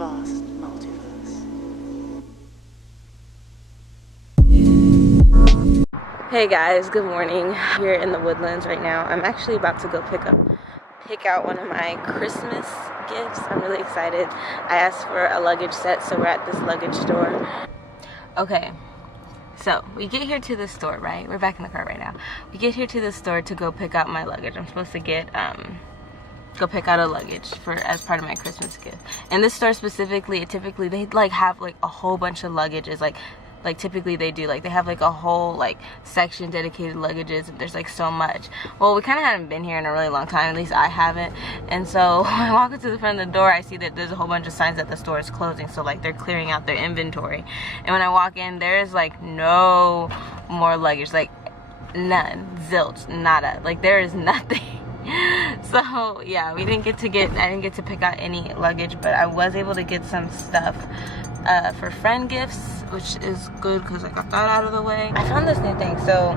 vast multiverse. Hey guys, good morning. Here in the Woodlands right now. I'm actually about to go pick out one of my Christmas gifts. I'm really excited. I asked for a luggage set, so we're at this luggage store. Okay, so we get here to the store, right? We're back in the car right now. We get here to the store to go pick out my luggage. I'm supposed to go pick out a luggage as part of my Christmas gift. And this store specifically, typically they like have like a whole bunch of luggages, like typically they do, like they have like a whole like section dedicated to luggages, and there's like so much. Well, we kind of haven't been here in a really long time, at least I haven't. And so when I walk into the front of the door, I see that there's a whole bunch of signs that the store is closing, so like they're clearing out their inventory. And when I walk in, there's like no more luggage, like none, zilch, nada, like there is nothing. So yeah, I didn't get to pick out any luggage, but I was able to get some stuff for friend gifts, which is good because I got that out of the way. I found this new thing, so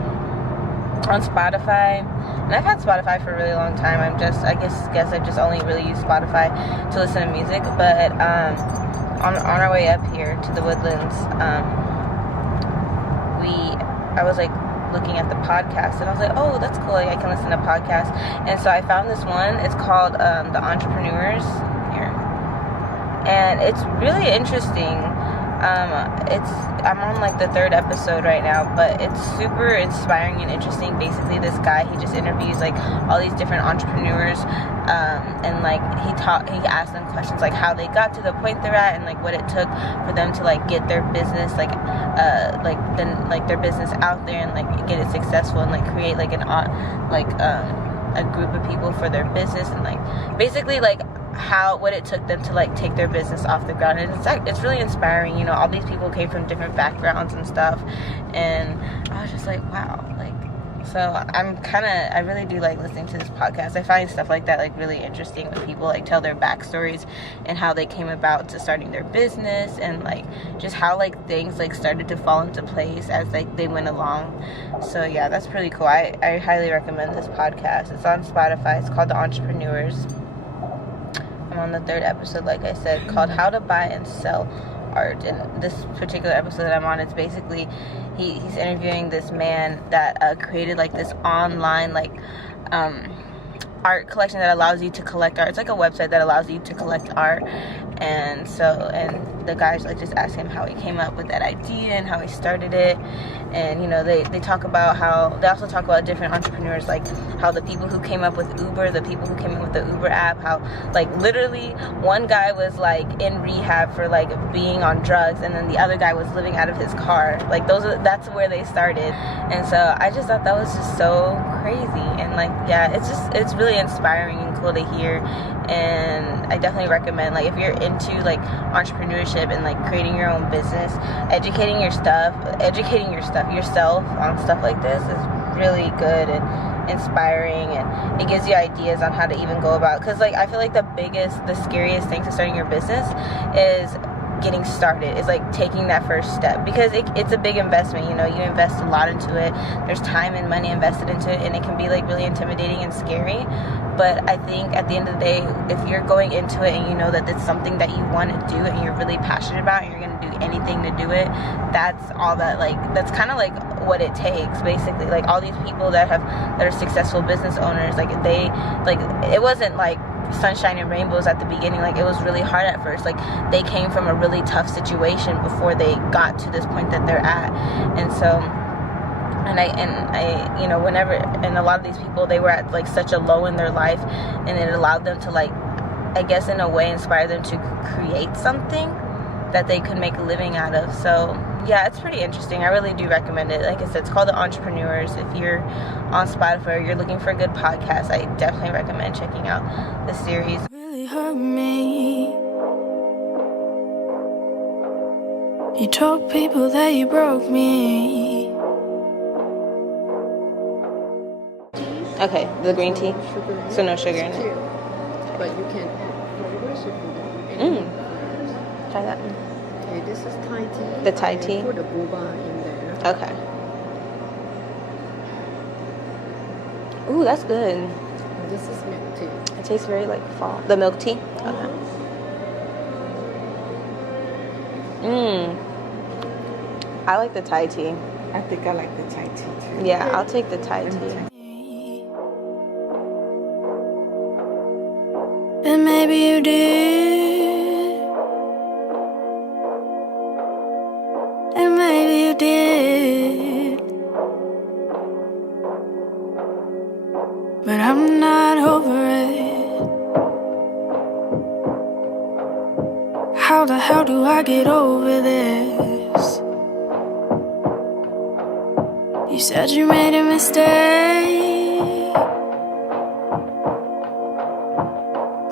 on Spotify, and I've had Spotify for a really long time. I guess I just only really use Spotify to listen to music, but on our way up here to the Woodlands, I was like looking at the podcast, and I was like, oh, that's cool, like, I can listen to podcasts. And so I found this one. It's called The Entrepreneurs here, and it's really interesting. I'm on like the 3rd episode right now, but it's super inspiring and interesting. Basically, this guy, he just interviews like all these different entrepreneurs, and like he asks them questions like how they got to the point they're at, and like what it took for them to like get their business their business out there and like get it successful, and like create like a group of people for their business, and like basically like what it took them to like take their business off the ground. And it's really inspiring. You know, all these people came from different backgrounds and stuff, and I was just like, wow. Like, so I really do like listening to this podcast. I find stuff like that like really interesting when people like tell their backstories and how they came about to starting their business, and like just how like things like started to fall into place as like they went along. So yeah, that's pretty cool. I highly recommend this podcast. It's on Spotify. It's called The Entrepreneurs. I'm on the 3rd episode, like I said, called How to Buy and Sell Art. And this particular episode that I'm on, it's basically he's interviewing this man that created like this online like art collection that allows you to collect art. It's like a website that allows you to collect art. And the guys like just ask him how he came up with that idea and how he started it. And you know, they talk about they also talk about different entrepreneurs, like how the people who came up with Uber, the people who came up with the Uber app, how like literally one guy was like in rehab for like being on drugs, and then the other guy was living out of his car. Like that's where they started. And so I just thought that was just so crazy. And like, yeah, it's really inspiring and cool to hear. And I definitely recommend, like, if you're into like entrepreneurship and like creating your own business, educating yourself on stuff like this is really good and inspiring, and it gives you ideas on how to even go about, because like I feel like the scariest thing to starting your business is getting started, is like taking that first step, because it's a big investment. You know, you invest a lot into it, there's time and money invested into it, and it can be like really intimidating and scary. But I think at the end of the day, if you're going into it and you know that it's something that you want to do and you're really passionate about, and you're going to do anything to do it, that's kind of like what it takes, basically. Like all these people that are successful business owners, like it wasn't like sunshine and rainbows at the beginning. Like it was really hard at first. Like they came from a really tough situation before they got to this point that they're at. And so I you know, and a lot of these people, they were at like such a low in their life, and it allowed them to like, I guess in a way, inspire them to create something that they could make a living out of. So yeah, it's pretty interesting. I really do recommend it. Like I said, it's called The Entrepreneurs. If you're on Spotify or you're looking for a good podcast, I definitely recommend checking out the series. Really hurt me. You told people that you broke me. Okay, the green tea. So no sugar in it. But you can reverse if you want. Try that. Okay, this is Thai tea. The Thai tea? Put the boba in there. Okay. Ooh, that's good. This is milk tea. It tastes very like fall. The milk tea? Okay. I like the Thai tea. I think I like the Thai tea too. Yeah, I'll take the Thai tea. And maybe you did. And maybe you did. But I'm not over it. How the hell do I get over this? You said you made a mistake,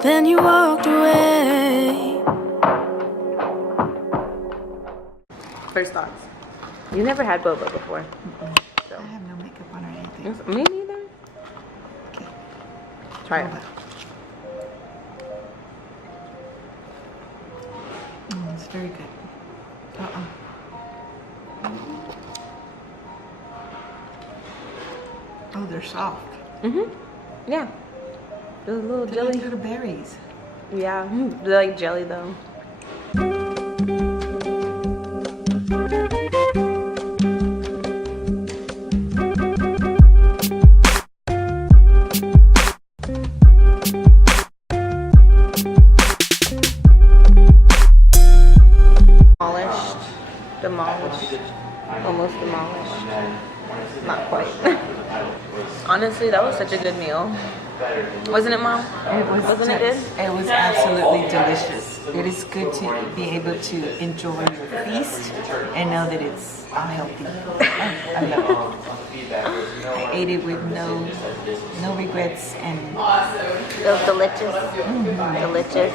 then you walked away. First thoughts. You never had boba before. I have no makeup on or anything. Me neither. Okay. Try it. It's very good. Oh, they're soft. Yeah. There's a little They're jelly. like little berries. Yeah, they're like jelly though. Demolished. Almost demolished. Not quite. Honestly, that was such a good meal. Wasn't it, Mom? Wasn't it good? It was absolutely delicious. It is good to be able to enjoy your feast and know that it's all healthy. I love it. I ate it with no regrets, and It was delicious. Delicious.